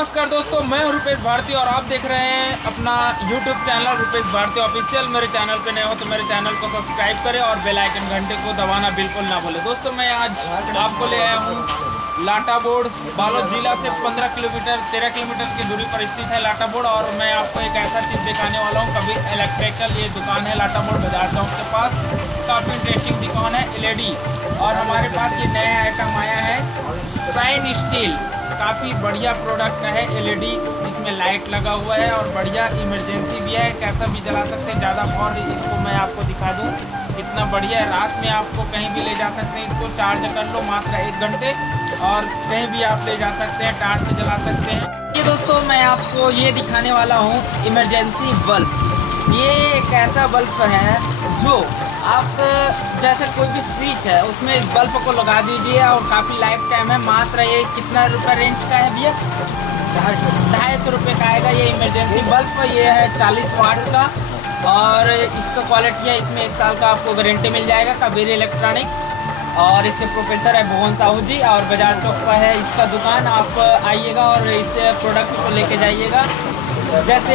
नमस्कार दोस्तों, मैं हूं रुपेश भारती और आप देख रहे हैं अपना YouTube channel Rupesh Bharti official. मेरे चैनल पे नए हो तो मेरे चैनल को सब्सक्राइब करें और बेल आइकन घंटे को दबाना बिल्कुल ना भूलें। दोस्तों मैं आज आपको ले आया हूं लाटा बोर्ड। बालोद जिला से 13 किलोमीटर की दूरी पर स्थित है लाटा बोर्ड। और मैं आपको एक ऐसा चीज़ दिखाने वाला हूँ, कभी इलेक्ट्रिकल। ये दुकान है लाटा बोर्ड बाजार चौक के पास। काफ़ी इंटरेस्टिंग दुकान है LED। और हमारे पास ये नया आइटम आया है शाइन स्टील। काफ़ी बढ़िया प्रोडक्ट है LED। इसमें लाइट लगा हुआ है और बढ़िया इमरजेंसी भी है, कैसा भी जला सकते हैं। ज़्यादा और इसको मैं आपको दिखा दूँ कितना बढ़िया है। रात में आपको कहीं भी ले जा सकते हैं, इसको चार्ज कर लो मात्र 1 घंटे और कहीं भी आप ले जा सकते हैं, टार्च से जला सकते हैं। ये दोस्तों मैं आपको ये दिखाने वाला हूँ इमरजेंसी बल्ब। ये एक ऐसा बल्ब है जो आप जैसे कोई भी स्विच है उसमें इस बल्ब को लगा दीजिए और काफ़ी लाइफ टाइम है। मात्र ये कितना रुपये रेंज का है भैया? 250 रुपये का आएगा ये इमरजेंसी बल्ब। ये है 40 वाट का और इसका क्वालिटी है, इसमें 1 साल का आपको गारंटी मिल जाएगा। कबीर इलेक्ट्रॉनिक और इसके प्रोफेसर है भुवन साहू जी और बाजार चौक पर है इसका दुकान। आप आइएगा और इस प्रोडक्ट को लेके जाइएगा। जैसे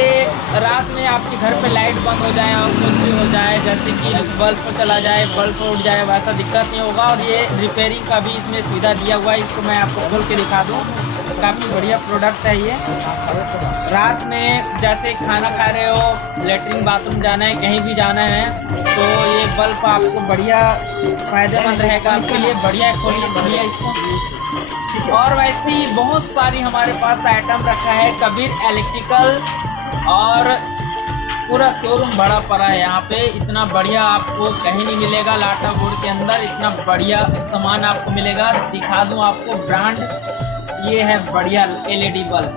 रात में आपके घर पे लाइट बंद हो जाए और कुछ भी हो जाए, जैसे कि बल्ब चला जाए, बल्ब उड़ जाए, वैसा दिक्कत नहीं होगा। और ये रिपेयरिंग का भी इसमें सुविधा दिया हुआ है। इसको मैं आपको खोल के दिखा दूँ, काफ़ी बढ़िया प्रोडक्ट है ये। रात में जैसे खाना खा रहे हो, लेटरिन बाथरूम जाना है, कहीं भी जाना है तो ये बल्ब आपको बढ़िया फ़ायदेमंद रहेगा आपके लिए। बढ़िया खोलिए बढ़िया इसको। और वैसे ही बहुत सारी हमारे पास आइटम रखा है कबीर इलेक्ट्रिकल और पूरा शोरूम बड़ा पड़ा है यहाँ पे। इतना बढ़िया आपको कहीं नहीं मिलेगा लाटा बोर्ड के अंदर। इतना बढ़िया सामान आपको मिलेगा। दिखा दूँ आपको ब्रांड, ये है बढ़िया LED बल्ब।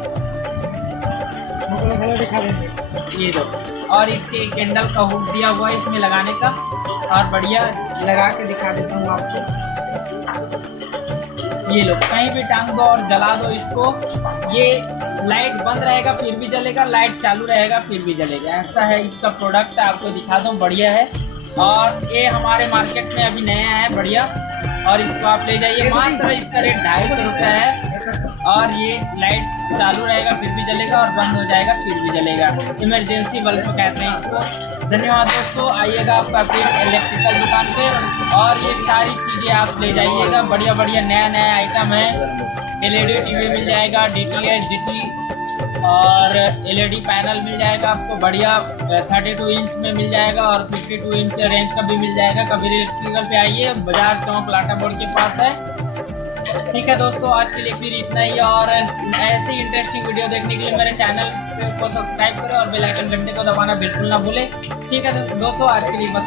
ये लो, और इसके कैंडल का हुक दिया हुआ है इसमें लगाने का। और बढ़िया लगा के दिखा देता हूँ आपको। ये लो, कहीं भी टांग दो और जला दो इसको। ये लाइट बंद रहेगा फिर भी जलेगा, लाइट चालू रहेगा फिर भी जलेगा। ऐसा है इसका प्रोडक्ट, आपको दिखा दूँ, बढ़िया है। और ये हमारे मार्केट में अभी नया है बढ़िया। और इसको आप ले जाइए, मात्र इसका रेट 250 रुपये है। और ये लाइट चालू रहेगा फिर भी जलेगा और बंद हो जाएगा फिर भी जलेगा। इमरजेंसी बल्ब कहते हैं इसको। धन्यवाद दोस्तों, आइएगा आपका फिर इलेक्ट्रिकल दुकान पे और ये सारी चीज़ें आप ले जाइएगा। बढ़िया बढ़िया नया आइटम है। LED TV मिल जाएगा, DTH DT और LED पैनल मिल जाएगा आपको बढ़िया। 32 इंच में मिल जाएगा और 52 इंच रेंज का भी मिल जाएगा। कबीर इलेक्ट्रिकल पे आइए, बाजार चौक लाटा बोर्ड के पास है। ठीक है दोस्तों, आज के लिए फिर इतना ही। और ऐसे इंटरेस्टिंग वीडियो देखने के लिए मेरे चैनल को सब्सक्राइब करें और बेल आइकन घंटे को दबाना बिल्कुल ना भूलें। ठीक है दोस्तों, आज के लिए बस।